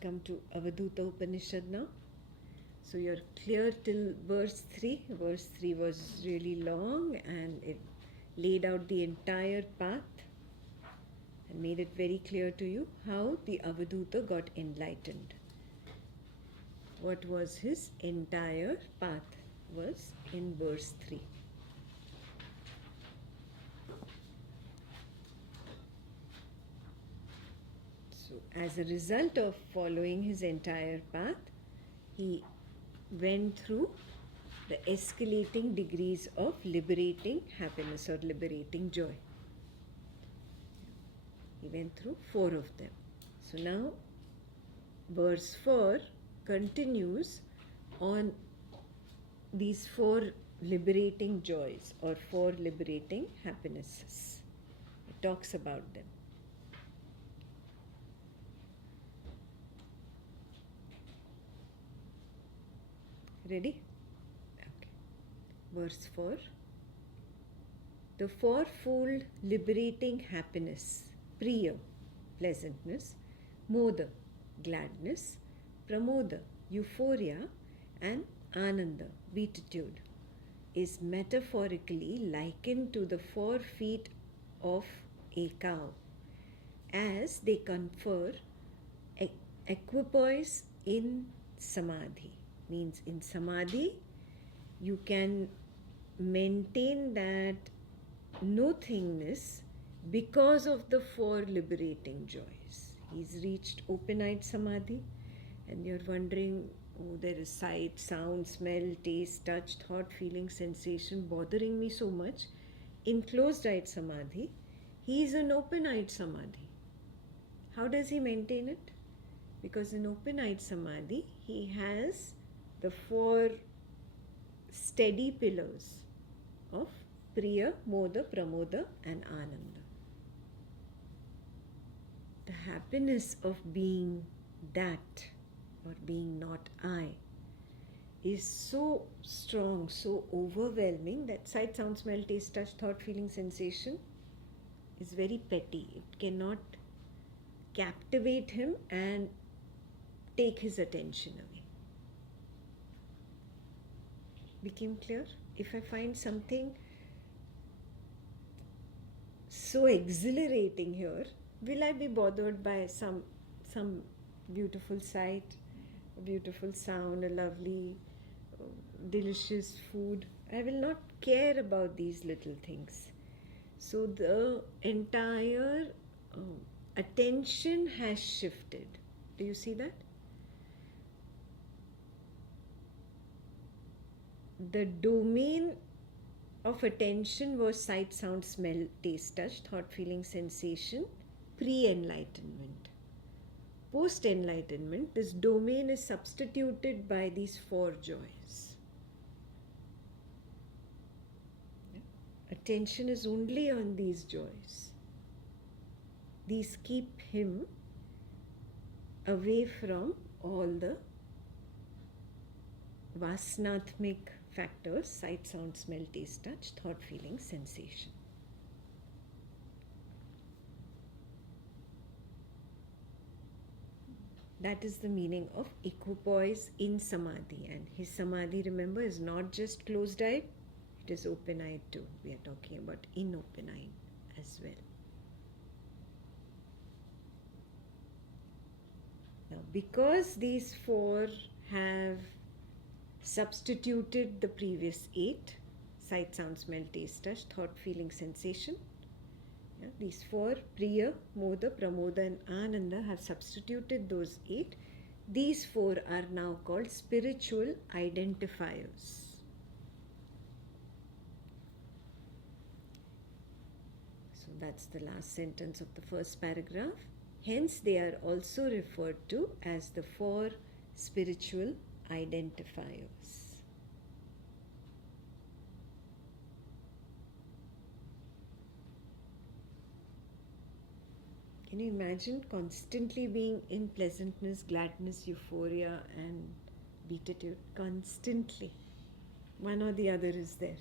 come to Avadhuta Upanishad now. So you're clear till verse 3. Verse 3 was really long and it laid out the entire path and made it very clear to you how the Avadhuta got enlightened. What was his entire path was in verse 3. So as a result of following his entire path, he went through the escalating degrees of liberating happiness or liberating joy. He went through 4 of them. So now verse 4 continues on these 4 liberating joys or 4 liberating happinesses. It talks about them. Ready? Okay. Verse 4. The fourfold liberating happiness, priya, pleasantness, moda, gladness, pramoda, euphoria, and ananda, beatitude, is metaphorically likened to the 4 feet of a cow, as they confer equipoise in samadhi. Means in samadhi, you can maintain that nothingness because of the 4 liberating joys. He's reached open-eyed samadhi, and you're wondering, oh, there is sight, sound, smell, taste, touch, thought, feeling, sensation bothering me so much. In closed-eyed samadhi, he is an open-eyed samadhi. How does he maintain it? Because in open-eyed samadhi, he has the 4 steady pillars of priya, moda, pramoda, and ananda. The happiness of being that or being not I is so strong, so overwhelming that sight, sound, smell, taste, touch, thought, feeling, sensation is very petty. It cannot captivate him and take his attention away. Became clear? If I find something so exhilarating here, will I be bothered by some beautiful sight, a beautiful sound, a lovely, delicious food? I will not care about these little things. So the entire attention has shifted. Do you see that? The domain of attention was sight, sound, smell, taste, touch, thought, feeling, sensation, pre-enlightenment. Post-enlightenment, this domain is substituted by these 4 joys. Attention is only on these joys. These keep him away from all the vasanathmik factors, sight, sound, smell, taste, touch, thought, feeling, sensation. That is the meaning of equipoise in samadhi. And his samadhi, remember, is not just closed-eyed, it is open-eyed too. We are talking about in open-eyed as well. Now, because these 4 have substituted the previous 8, sight, sound, smell, taste, touch, thought, feeling, sensation. These 4, priya, moda, pramoda, and ananda, have substituted those 8. These 4 are now called spiritual identifiers. So that's the last sentence of the first paragraph. Hence, they are also referred to as the 4 spiritual identifiers. Can you imagine constantly being in pleasantness, gladness, euphoria, and beatitude? Constantly. One or the other is there.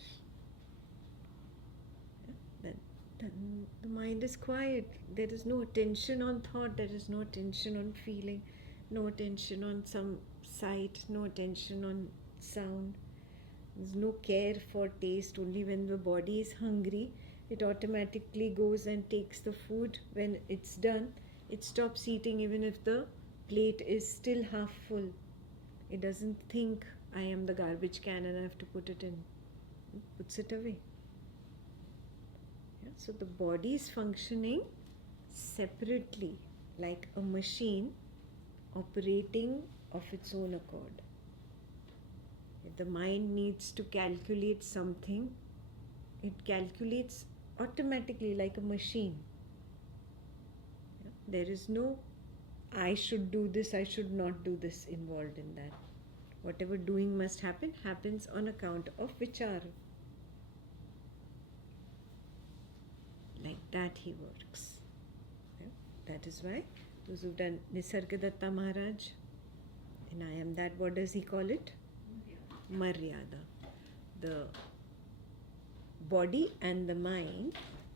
Then the mind is quiet. There is no attention on thought, there is no attention on feeling, no attention on some sight, no attention on sound. There's no care for taste. Only when the body is hungry, it automatically goes and takes the food. When it's done, it stops eating even if the plate is still half full. It doesn't think I am the garbage can and I have to put it in. It puts it away. Yeah? So the body is functioning separately, like a machine operating of its own accord. If the mind needs to calculate something, it calculates automatically like a machine. Yeah? There is no I should do this, I should not do this involved in that. Whatever doing must happen, happens on account of vichara. Like that he works. Yeah? That is why those who've done Nisargadatta Maharaj, and I am that, what does he call it? Maryada. The body and the mind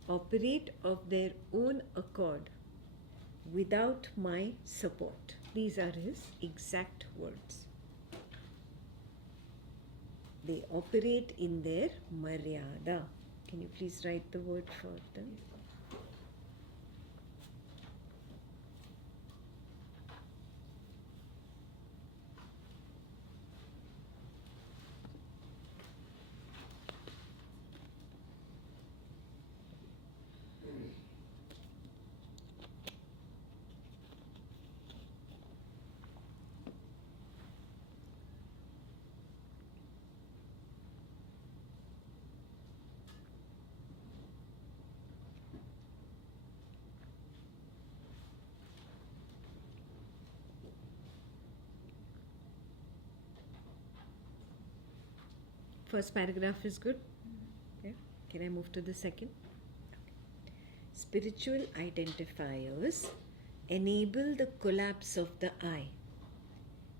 operate of their own accord without my support. These are his exact words. They operate in their maryada. Can you please write the word for them? First paragraph is good. Okay. Can I move to the second? Okay. Spiritual identifiers enable the collapse of the I.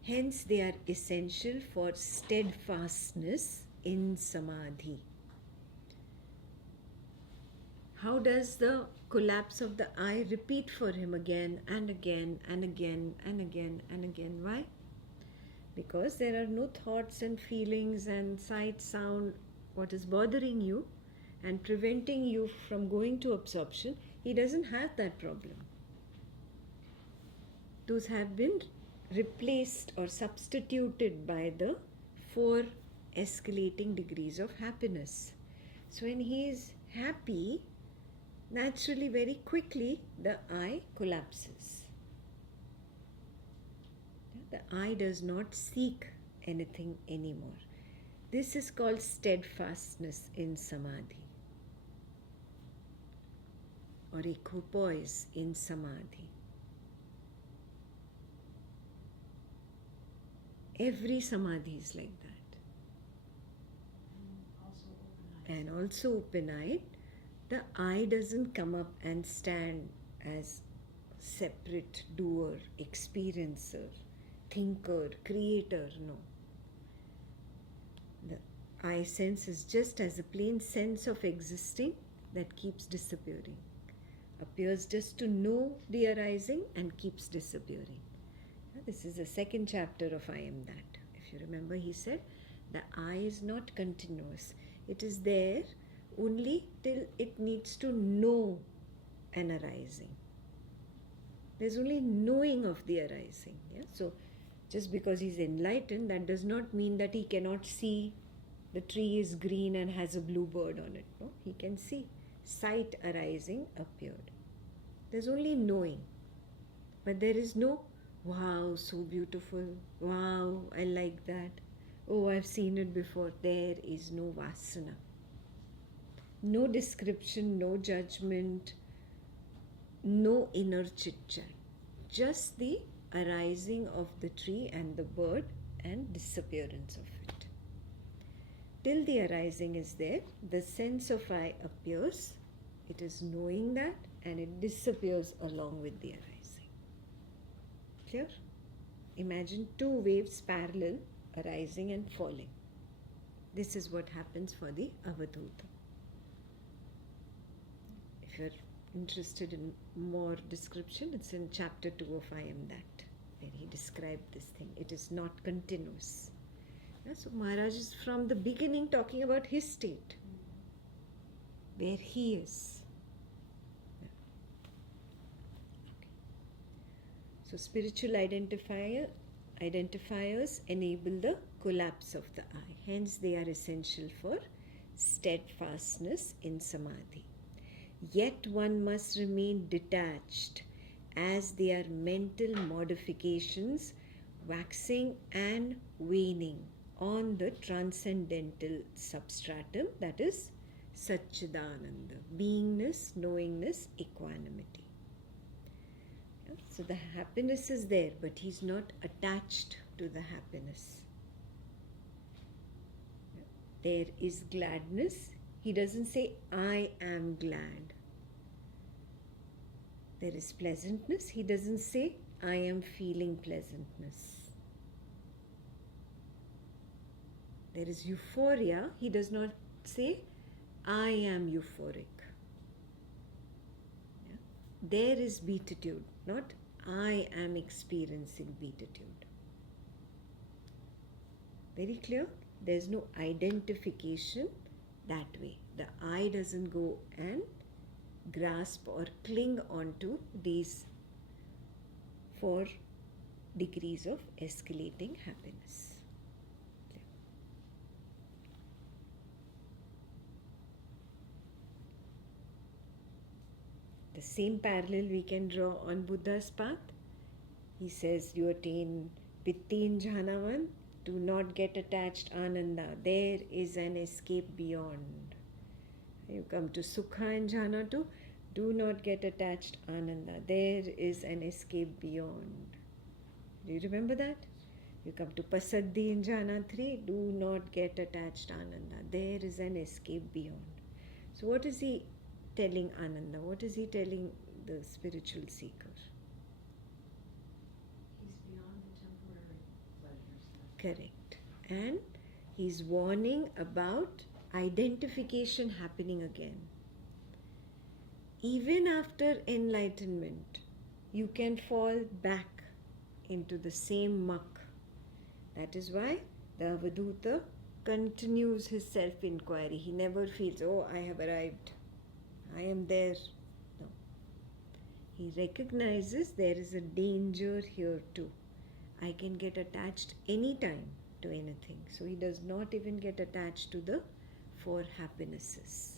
Hence, they are essential for steadfastness in samadhi. How does the collapse of the I repeat for him again and again and again and again and again? Why? Because there are no thoughts and feelings and sight, sound, what is bothering you and preventing you from going to absorption. He doesn't have that problem. Those have been replaced or substituted by the 4 escalating degrees of happiness. So when he is happy, naturally, very quickly, the I collapses. The I does not seek anything anymore. This is called steadfastness in samadhi, or equipoise in samadhi. Every samadhi is like that. And also open-eyed, the I doesn't come up and stand as separate doer, experiencer, thinker, creator, no. The I sense is just as a plain sense of existing that keeps disappearing. Appears just to know the arising and keeps disappearing. This is the second chapter of I Am That. If you remember, he said, the I is not continuous. It is there only till it needs to know an arising. There's only knowing of the arising. Yeah? So, just because he's enlightened, that does not mean that he cannot see the tree is green and has a blue bird on it. No, he can see. Sight arising appeared. There's only knowing. But there is no, wow, so beautiful. Wow, I like that. Oh, I've seen it before. There is no vasana. No description, no judgment, no inner chit-chat. Just the arising of the tree and the bird and disappearance of it. Till the arising is there, the sense of I appears, it is knowing that, and it disappears along with the arising. Clear? Imagine 2 waves parallel, arising and falling. This is what happens for the Avadhuta. If you're interested in more description, it's in chapter 2 of I Am That. where he described this thing. It is not continuous. Yeah, so Maharaj is from the beginning talking about his state, where he is. Yeah. Okay. So spiritual identifiers enable the collapse of the I. Hence they are essential for steadfastness in samadhi. Yet one must remain detached, as they are mental modifications waxing and waning on the transcendental substratum, that is Satchidananda, beingness, knowingness, equanimity. Yeah? So the happiness is there, but he's not attached to the happiness. Yeah? There is gladness. He doesn't say, I am glad. There is pleasantness. He doesn't say, I am feeling pleasantness. There is euphoria. He does not say, I am euphoric. Yeah? There is beatitude, not I am experiencing beatitude. Very clear? There is no identification that way. The I doesn't go and grasp or cling onto these 4 degrees of escalating happiness. The same parallel we can draw on Buddha's path. He says you attain Pittin Jhanavan, do not get attached Ananda. There is an escape beyond. You come to Sukha and Jhana 2, do not get attached Ananda. There is an escape beyond. Do you remember that? You come to Pasaddi in Jhana 3, do not get attached Ananda. There is an escape beyond. So what is he telling Ananda? What is he telling the spiritual seeker? He's beyond the temporary pleasures. Correct. And he's warning about identification happening again. Even after enlightenment, you can fall back into the same muck. That is why the Avadhuta continues his self-inquiry. He never feels, oh, I have arrived. I am there. No. He recognizes there is a danger here too. I can get attached anytime to anything. So he does not even get attached to the 4 happinesses.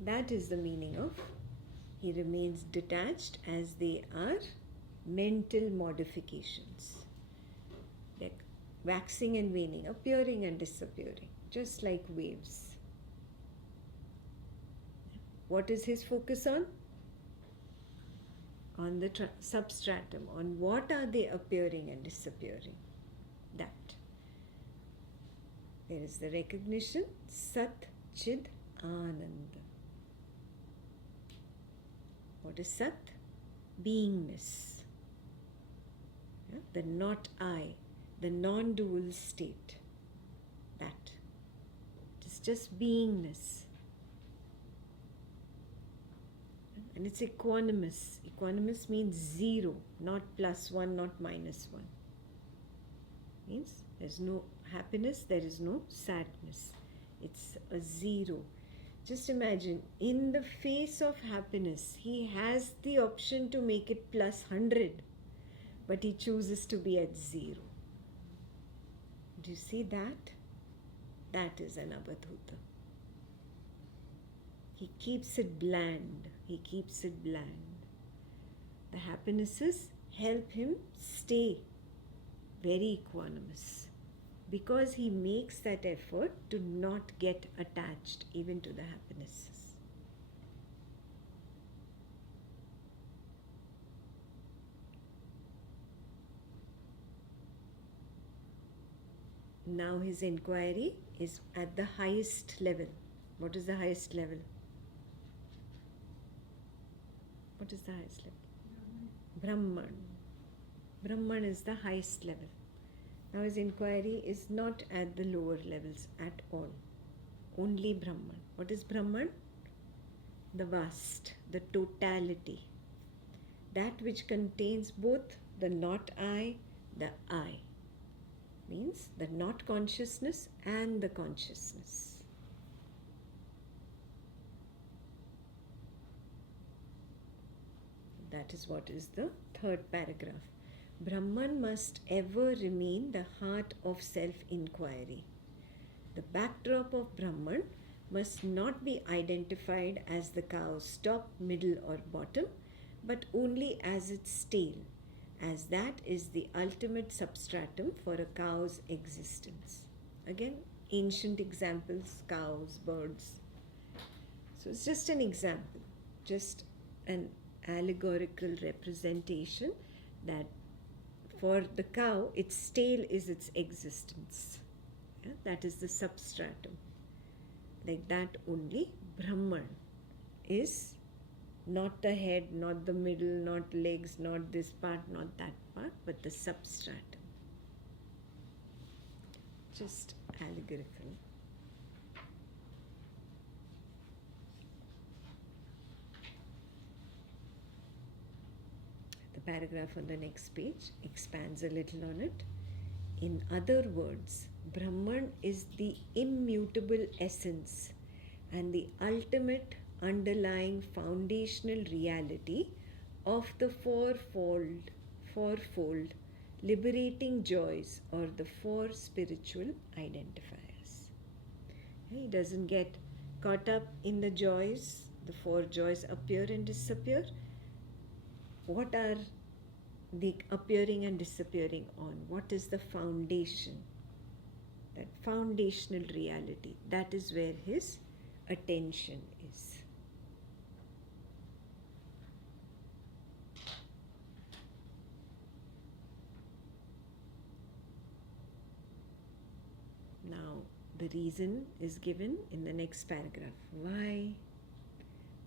That is the meaning of he remains detached, as they are mental modifications. Like waxing and waning, appearing and disappearing, just like waves. What is his focus on? On the substratum. On what are they appearing and disappearing? That. There is the recognition, Sat, Chid, Ananda. What is Sat? Beingness. Yeah? The not I, the non-dual state. That. It is just beingness. And it's equanimous. Equanimous means 0, not +1, not -1. Means there's no happiness, there is no sadness. It's a 0. Just imagine, in the face of happiness, he has the option to make it +100, but he chooses to be at 0. Do you see that? That is an Avadhuta. He keeps it bland. He keeps it bland. The happinesses help him stay very equanimous, because he makes that effort to not get attached even to the happinesses. Now his inquiry is at the highest level. What is the highest level? What is the highest level? Brahman. Brahman is the highest level. Now his inquiry is not at the lower levels at all. Only Brahman. What is Brahman? The vast, the totality. That which contains both the not I, the I. Means the not consciousness and the consciousness. That is what is the third paragraph. Brahman must ever remain the heart of self-inquiry. The backdrop of Brahman must not be identified as the cow's top, middle or bottom, but only as its tail, as that is the ultimate substratum for a cow's existence. Again, ancient examples, cows, birds. So it's just an example, just an allegorical representation that for the cow, its tail is its existence. Yeah? That is the substratum. Like that only Brahman is not the head, not the middle, not legs, not this part, not that part, but the substratum. Just allegorical. The paragraph on the next page expands a little on it. In other words, Brahman is the immutable essence and the ultimate underlying foundational reality of the fourfold liberating joys or the four spiritual identifiers. He doesn't get caught up in the joys. The four joys appear and disappear. What are they appearing and disappearing on? What is the foundation? That foundational reality. That is where his attention is. Now, the reason is given in the next paragraph. Why?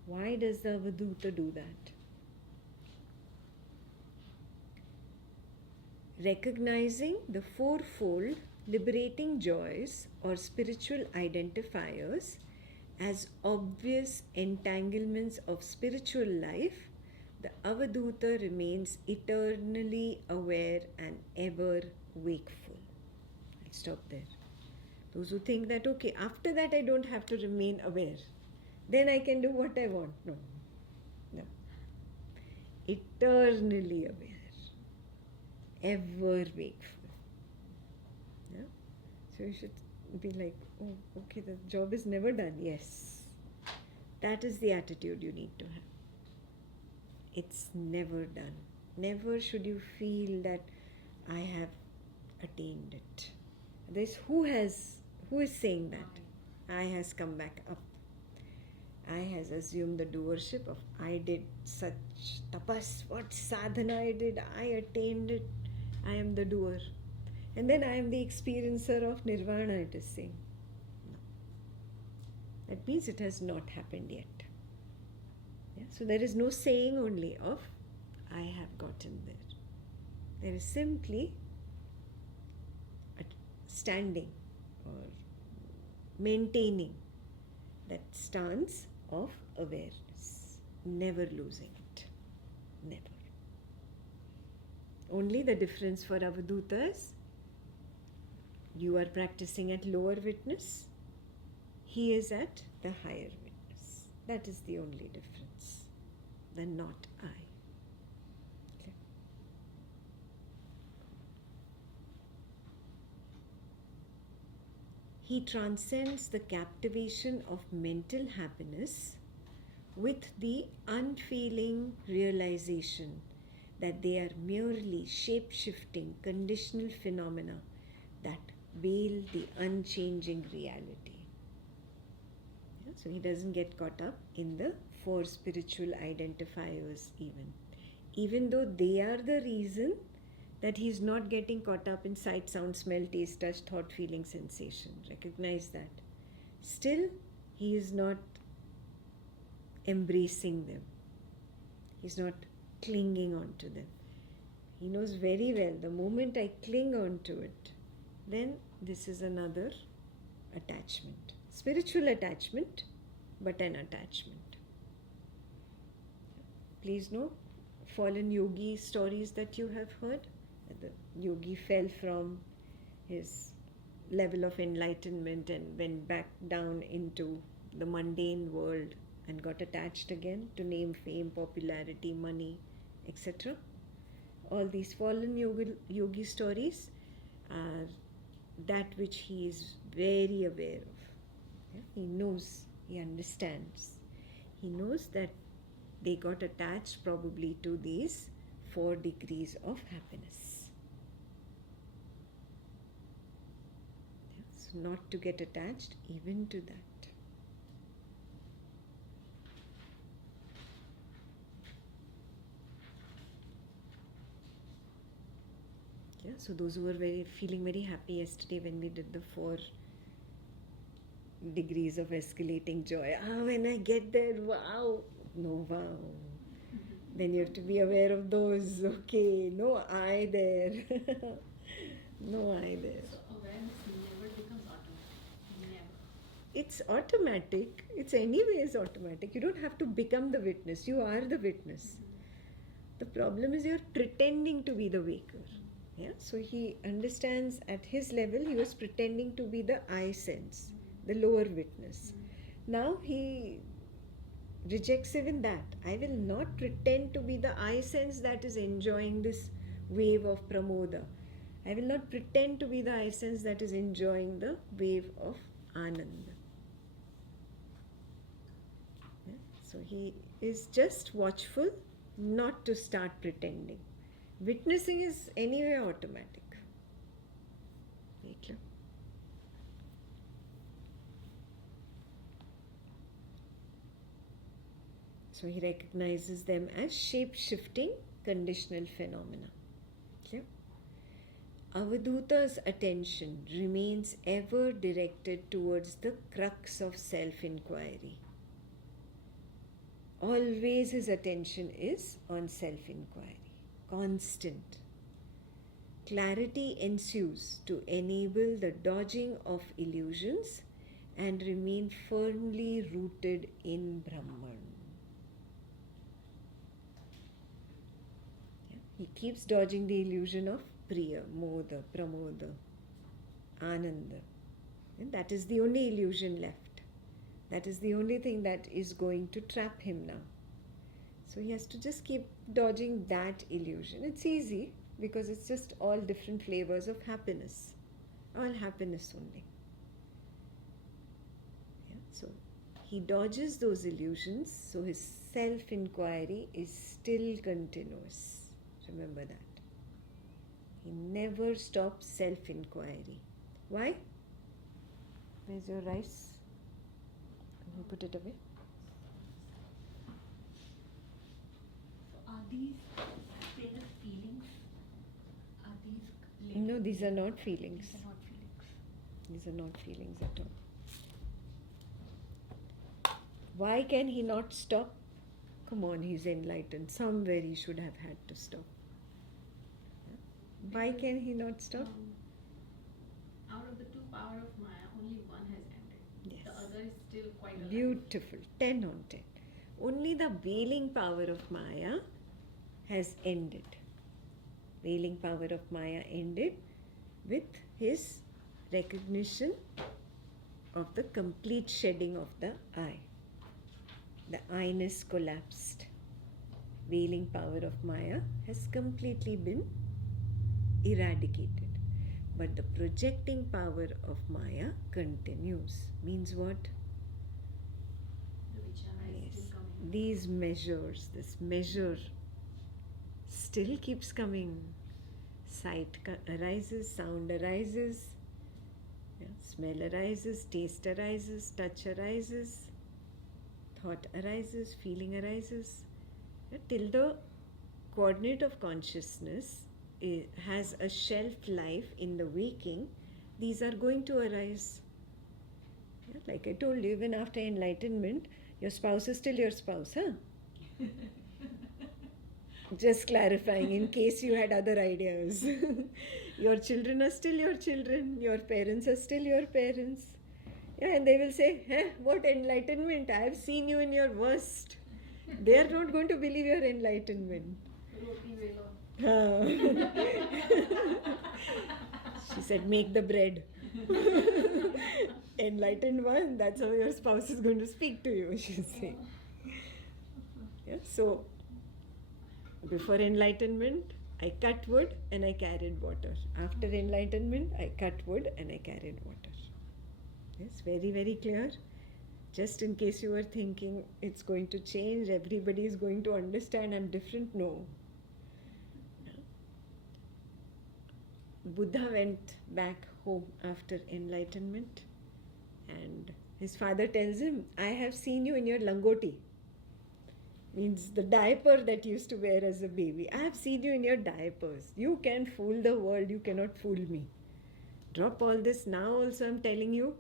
Why does the Avadhuta do that? Recognizing the fourfold liberating joys or spiritual identifiers as obvious entanglements of spiritual life, the Avadhuta remains eternally aware and ever wakeful. I'll stop there. Those who think that, okay, after that I don't have to remain aware, then I can do what I want. No. No. Eternally aware. Ever wakeful. Yeah? So you should be like, oh, okay, the job is never done. Yes. That is the attitude you need to have. It's never done. Never should you feel that I have attained it. This who is saying that? I has come back up. I has assumed the doership of I did such tapas, what sadhana I did, I attained it, I am the doer. And then I am the experiencer of nirvana, it is saying. No. That means it has not happened yet. Yeah? So there is no saying only of I have gotten there. There is simply a standing or maintaining that stance of awareness, never losing it, never. Only the difference for Avadhuta is you are practicing at lower witness, he is at the higher witness. That is the only difference, the not I. Okay. He transcends the captivation of mental happiness with the unfeeling realization that they are merely shape-shifting conditional phenomena that veil the unchanging reality. Yeah, so he doesn't get caught up in the four spiritual identifiers even though they are the reason that he is not getting caught up in sight, sound, smell, taste, touch, thought, feeling, sensation. Recognize that. Still, he is not embracing them. He's not clinging on to them. He knows very well, the moment I cling on to it, then this is another attachment. Spiritual attachment, but an attachment. Please know, fallen yogi stories that you have heard. The yogi fell from his level of enlightenment and went back down into the mundane world and got attached again to name, fame, popularity, money, etc. All these fallen yogi stories are that which he is very aware of. Yeah? He knows, he understands. He knows that they got attached probably to these 4 degrees of happiness. Yeah? So not to get attached even to that. Yeah, so those who were feeling very happy yesterday when we did the 4 degrees of escalating joy. When I get there, wow. No, wow. Then you have to be aware of those. Okay, no I there. No I there. So awareness never becomes automatic. Never. It's automatic. It's anyways automatic. You don't have to become the witness. You are the witness. The problem is you're pretending to be the waker. Yeah? So he understands at his level, he was pretending to be the I sense, the lower witness. Now he rejects even that. I will not pretend to be the I sense that is enjoying this wave of pramoda. I will not pretend to be the I sense that is enjoying the wave of ananda. Yeah? So he is just watchful not to start pretending. Witnessing is anyway automatic. Very clear? So he recognizes them as shape-shifting conditional phenomena. Clear? Avadhuta's attention remains ever directed towards the crux of self-inquiry. Always his attention is on self-inquiry. Constant. Clarity ensues to enable the dodging of illusions and remain firmly rooted in Brahman. Yeah. He keeps dodging the illusion of Priya, Moda, Pramoda, Ananda. And that is the only illusion left. That is the only thing that is going to trap him now. So he has to just keep dodging that illusion. It's easy because it's just all different flavors of happiness. All happiness only. Yeah? So he dodges those illusions, so his self-inquiry is still continuous. Remember that. He never stops self-inquiry. Why? Where's your rice? Can you put it away? Are these kind of feelings? Are these No, these are not feelings. These are not feelings. These are not feelings at all. Why can he not stop? Come on, he's enlightened. Somewhere he should have had to stop. Why can he not stop? Out of the 2 power of Maya, only one has ended. Yes. The other is still quite alive. Beautiful. 10 on 10. Only the veiling power of Maya has ended. Veiling power of Maya ended with his recognition of the complete shedding of the I. The I-ness collapsed. Veiling power of Maya has completely been eradicated. But the projecting power of Maya continues. Means what? The vichara is still coming. These measures, this measure still keeps coming. Sight arises, sound arises, smell arises, taste arises, touch arises, thought arises, feeling arises. Till the coordinate of consciousness has a shelf life in the waking, these are going to arise. Like I told you, even after enlightenment, your spouse is still your spouse, huh? Just clarifying in case you had other ideas. Your children are still your children, your parents are still your parents. Yeah, and they will say, what enlightenment? I have seen you in your worst. They are not going to believe your enlightenment. Roti velo. She said, make the bread. Enlightened one, that's how your spouse is going to speak to you, she'll say. Yeah, so, before enlightenment, I cut wood and I carried water. After enlightenment, I cut wood and I carried water. Yes, very, very clear. Just in case you were thinking it's going to change, everybody is going to understand I'm different. No. Buddha went back home after enlightenment and his father tells him, I have seen you in your langoti. Means the diaper that you used to wear as a baby. I have seen you in your diapers. You can fool the world, you cannot fool me. Drop all this now also, I'm telling you.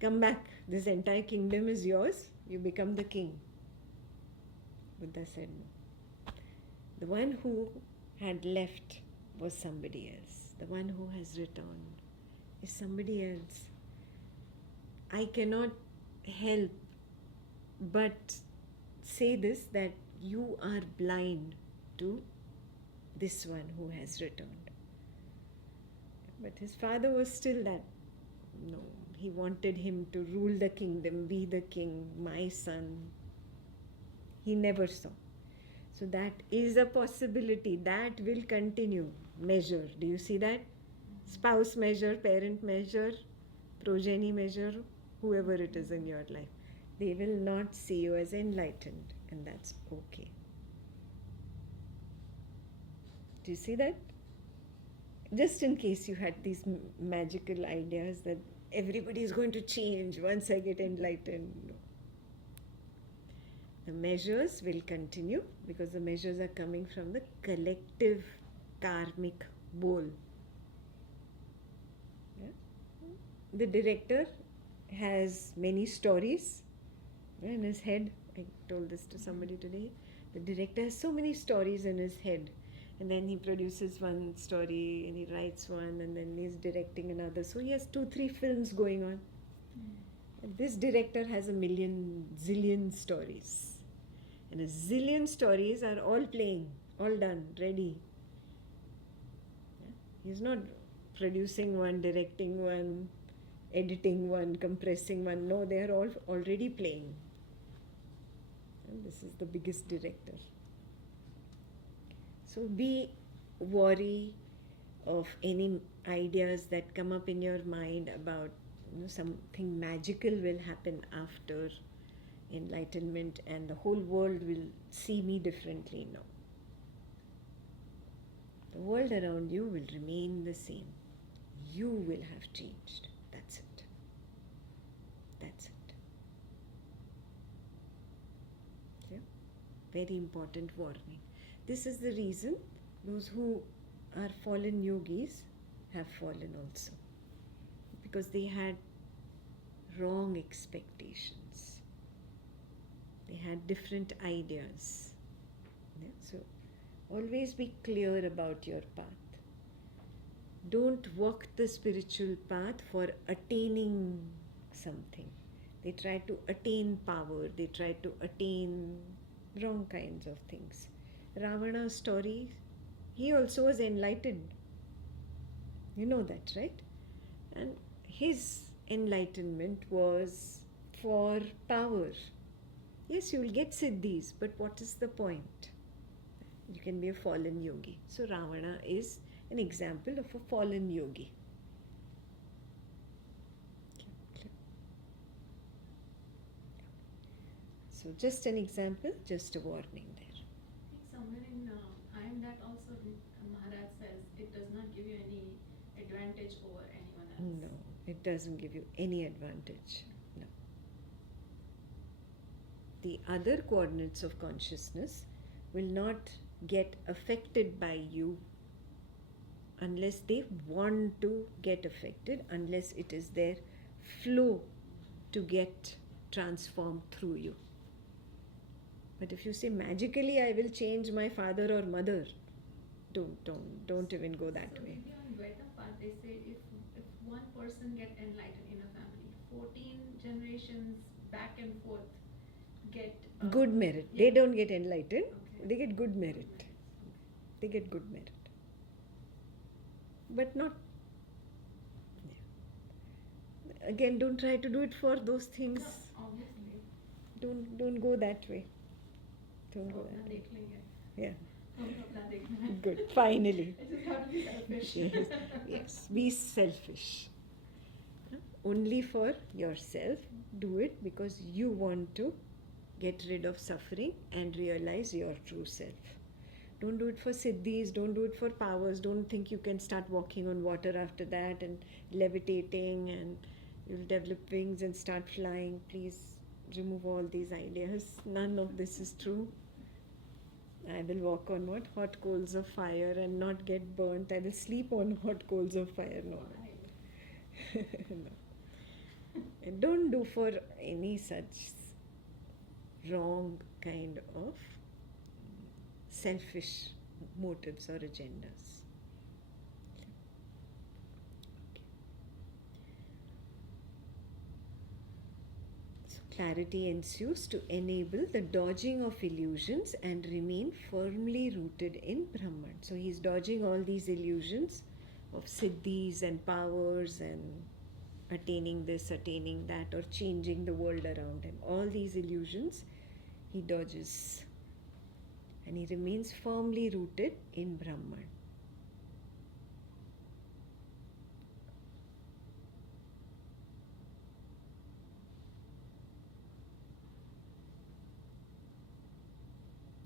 Come back. This entire kingdom is yours. You become the king. Buddha said no. The one who had left was somebody else. The one who has returned is somebody else. I cannot help but say this, that you are blind to this one who has returned. But his father was still that. No, he wanted him to rule the kingdom, be the king, my son. He never saw. So that is a possibility. That will continue. Measure. Do you see that? Spouse measure, parent measure, progeny measure, whoever it is in your life. They will not see you as enlightened, and that's okay. Do you see that? Just in case you had these magical ideas that everybody is going to change once I get enlightened. No. The measures will continue because the measures are coming from the collective karmic bowl. Yeah? The director has many stories in his head. I told this to somebody today. The director has so many stories in his head. And then he produces one story and he writes one and then he's directing another. So he has 2-3 films going on. And this director has a zillion stories. And a zillion stories are all playing, all done, ready. Yeah? He's not producing one, directing one, editing one, compressing one. No, they are all already playing. And this is the biggest director. So be wary of any ideas that come up in your mind about something magical will happen after enlightenment and the whole world will see me differently. No. The world around you will remain the same. You will have changed. That's it. That's it. Yeah? Very important warning. This is the reason those who are fallen yogis have fallen also. Because they had wrong expectations. They had different ideas. Yeah? So always be clear about your path. Don't walk the spiritual path for attaining something. They try to attain power. They try to attain wrong kinds of things. Ravana's story, he also was enlightened. You know that, right? And his enlightenment was for power. Yes, you will get siddhis, but what is the point? You can be a fallen yogi. So Ravana is an example of a fallen yogi. So just an example, just a warning there. Somewhere in I am that also Maharaj says it does not give you any advantage over anyone else. No, it doesn't give you any advantage. No. The other coordinates of consciousness will not get affected by you unless they want to get affected, unless it is their flow to get transformed through you. But if you say magically I will change my father or mother, don't even go that So way. maybe on Advaita path they say if one person get enlightened in a family, 14 generations back and forth get Good merit. yeah. They don't get enlightened. Okay. They get good Good merit. merits. Okay. They get good merit. But not. Yeah. Again, don't try to do it for those things. No, obviously. Don't go that way. Don't go अपना that way. देख लेंगे. Yeah. हमको अपना देखना है. Good. Finally. I just have to be selfish. Yes. Be selfish. Only for yourself. Do it because you want to get rid of suffering and realize your true self. Don't do it for siddhis, don't do it for powers, don't think you can start walking on water after that and levitating and you'll develop wings and start flying. Please remove all these ideas. None of this is true. I will walk on what? Hot coals of fire and not get burnt. I will sleep on hot coals of fire. No. No. And don't do for any such wrong kind of selfish motives or agendas. Okay. So clarity ensues to enable the dodging of illusions and remain firmly rooted in Brahman. So he's dodging all these illusions of siddhis and powers and attaining this, attaining that, or changing the world around him. All these illusions he dodges. And he remains firmly rooted in Brahman.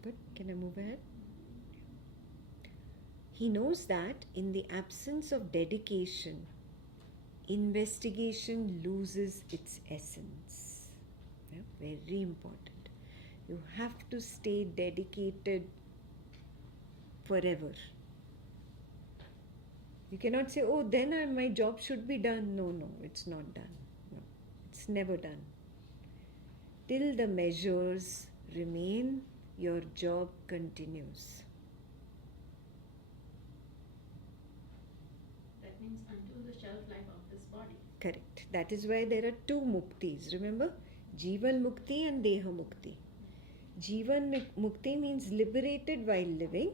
Good. Can I move ahead? He knows that in the absence of dedication, investigation loses its essence. Yeah, very important. You have to stay dedicated forever. You cannot say, oh, then my job should be done. No, it's not done. No, it's never done. Till the measures remain, your job continues. That means until the shelf life of this body. Correct. That is why there are two muktis. Remember? Jivan mukti and Deha mukti. Jivan mukti means liberated while living,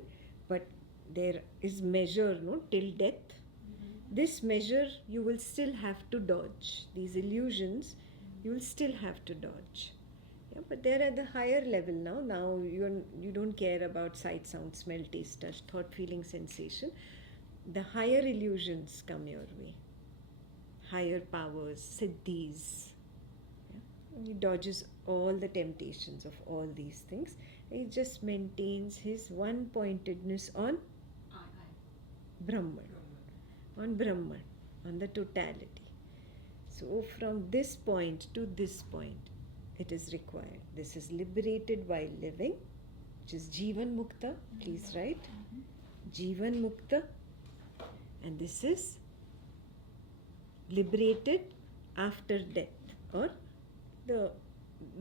but there is measure, no, till death. Mm-hmm. This measure you will still have to dodge. These illusions you will still have to dodge. Yeah, but they're at the higher level now. Now you don't care about sight, sound, smell, taste, touch, thought, feeling, sensation. The higher illusions come your way. Higher powers, siddhis. He dodges all the temptations of all these things. He just maintains his one-pointedness on Brahman, on the totality. So from this point to this point, it is required. This is liberated while living, which is Jivan Mukta. Please write. Jivan Mukta. And this is liberated after death, or the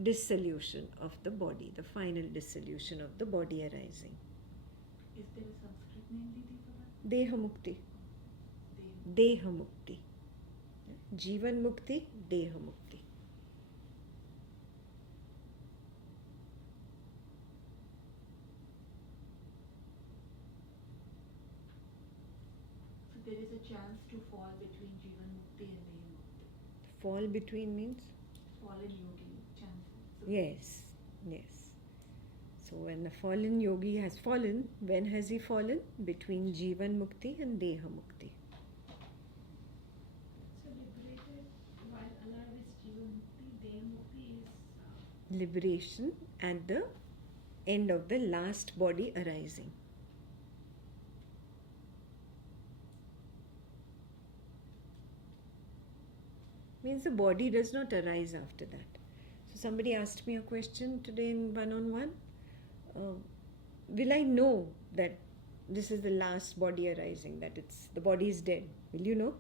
dissolution of the body, the final dissolution of the body arising. Is there a Sanskrit name, Didi, for that? Deha Mukti. Deha Mukti. Jivan Mukti, Deha Mukti. So there is a chance to fall between Jivan Mukti and Deha Mukti. Fall between means? Fallen yogi chances. So Yes. So when a fallen yogi has fallen, when has he fallen? Between Jivan Mukti and Deha Mukti. So liberated while alive is Jiva Mukti, Deha Mukti is Liberation at the end of the last body arising. Means the body does not arise after that. So somebody asked me a question today in one-on-one. Will I know that this is the last body arising, that the body is dead? Will you know?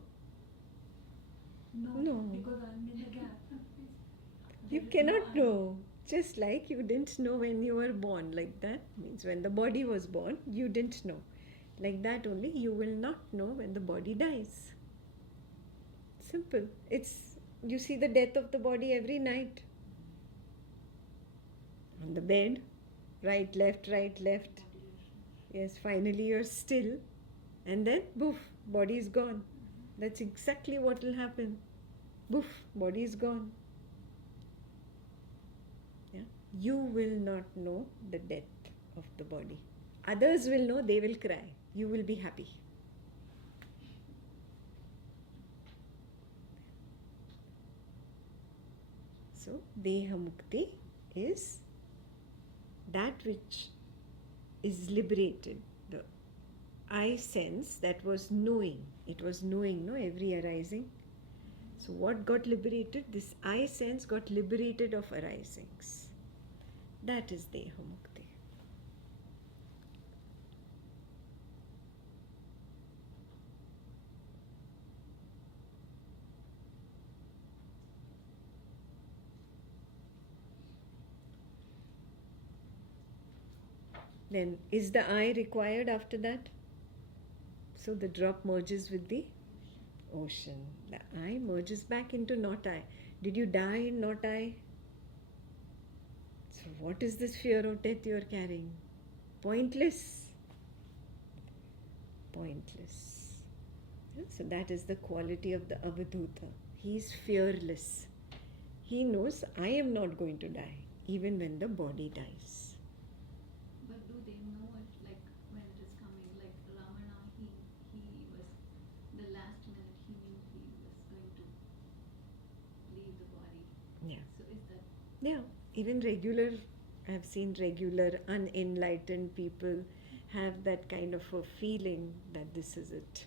no, No. because I'm in the gap. You There is cannot no know. Just like you didn't know when you were born, like that means when the body was born, you didn't know. Like that only, you will not know when the body dies. Simple. You see the death of the body every night. On the bed, right, left, right, left. Yes, finally you're still, and then boof, body is gone. That's exactly what will happen. Boof, body is gone. Yeah? You will not know the death of the body. Others will know, they will cry. You will be happy. So, Deha Mukti is that which is liberated. The I sense that was knowing. It was knowing, no, every arising. So what got liberated? This I sense got liberated of arisings. That is Deha Mukti. Then is the I required after that? So the drop merges with the ocean. The I merges back into not I. Did you die in not I? So what is this fear of death you are carrying? Pointless. Pointless. So that is the quality of the Avadhuta. He is fearless. He knows I am not going to die, even when the body dies. But do they know it, like when it is coming? Like Ramana, he was the last minute he knew he was going to leave the body. Yeah. So is that? Yeah. Even I've seen regular unenlightened people have that kind of a feeling that this is it.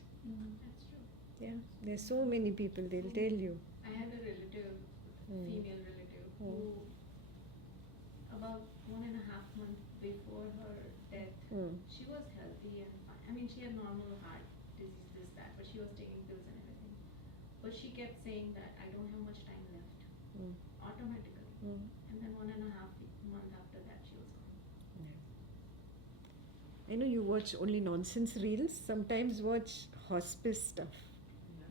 That's true. Yeah. There's so many people, they'll tell you. I had a relative, female relative, who about 1.5 months before her death, she was healthy and fine. I mean, she had normal heart disease, this, that, but she was taking pills and everything. But she kept saying that I don't have much time left, automatically. And then 1.5 months after that, she was gone. I know you watch only nonsense reels. Sometimes watch hospice stuff.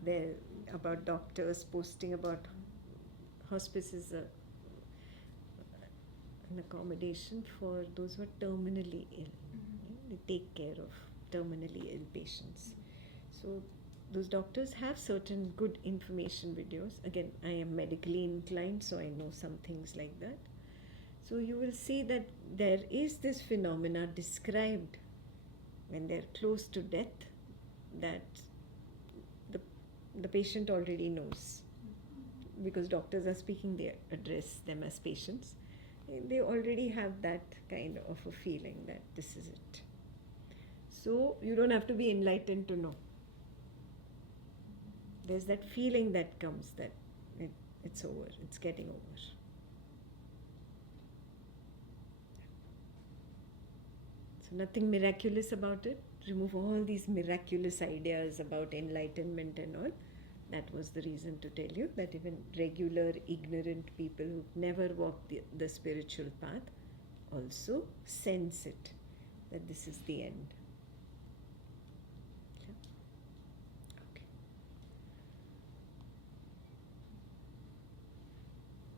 There about doctors posting about hospice is an accommodation for those who are terminally ill. They take care of terminally ill patients. So those doctors have certain good information videos. Again, I am medically inclined, so I know some things like that. So you will see that there is this phenomena described when they're close to death, that the patient already knows. Because doctors are speaking, they address them as patients. They already have that kind of a feeling that this is it. So you don't have to be enlightened to know. There's that feeling that comes that it's over, it's getting over. So nothing miraculous about it. Remove all these miraculous ideas about enlightenment and all. That was the reason to tell you that even regular ignorant people who never walked the spiritual path also sense it, that this is the end. Okay.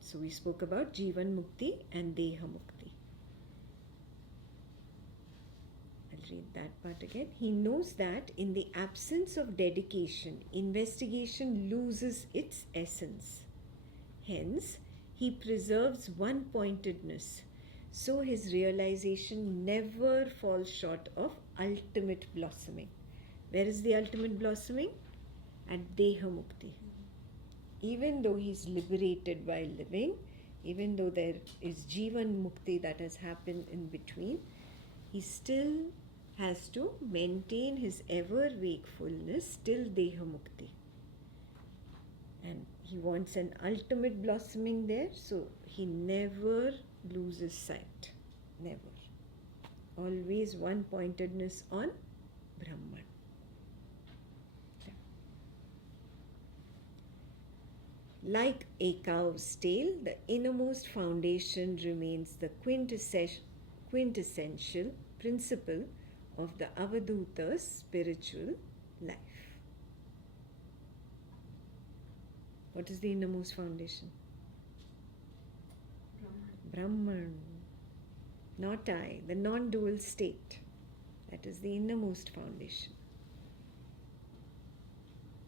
So we spoke about Jivan Mukti and Deha Mukti. I'll read that part again. He knows that in the absence of dedication, investigation loses its essence. Hence, he preserves one-pointedness, so his realization never falls short of ultimate blossoming. Where is the ultimate blossoming? At Deha Mukti. Even though he is liberated while living, even though there is Jivan Mukti that has happened in between, he still has to maintain his ever wakefulness till Deha Mukti. And he wants an ultimate blossoming there, so he never loses sight. Never. Always one-pointedness on Brahman. Like a cow's tail, the innermost foundation remains the quintessential principle of the Avadhuta's spiritual life. What is the innermost foundation? Brahman. Not I, the non-dual state. That is the innermost foundation.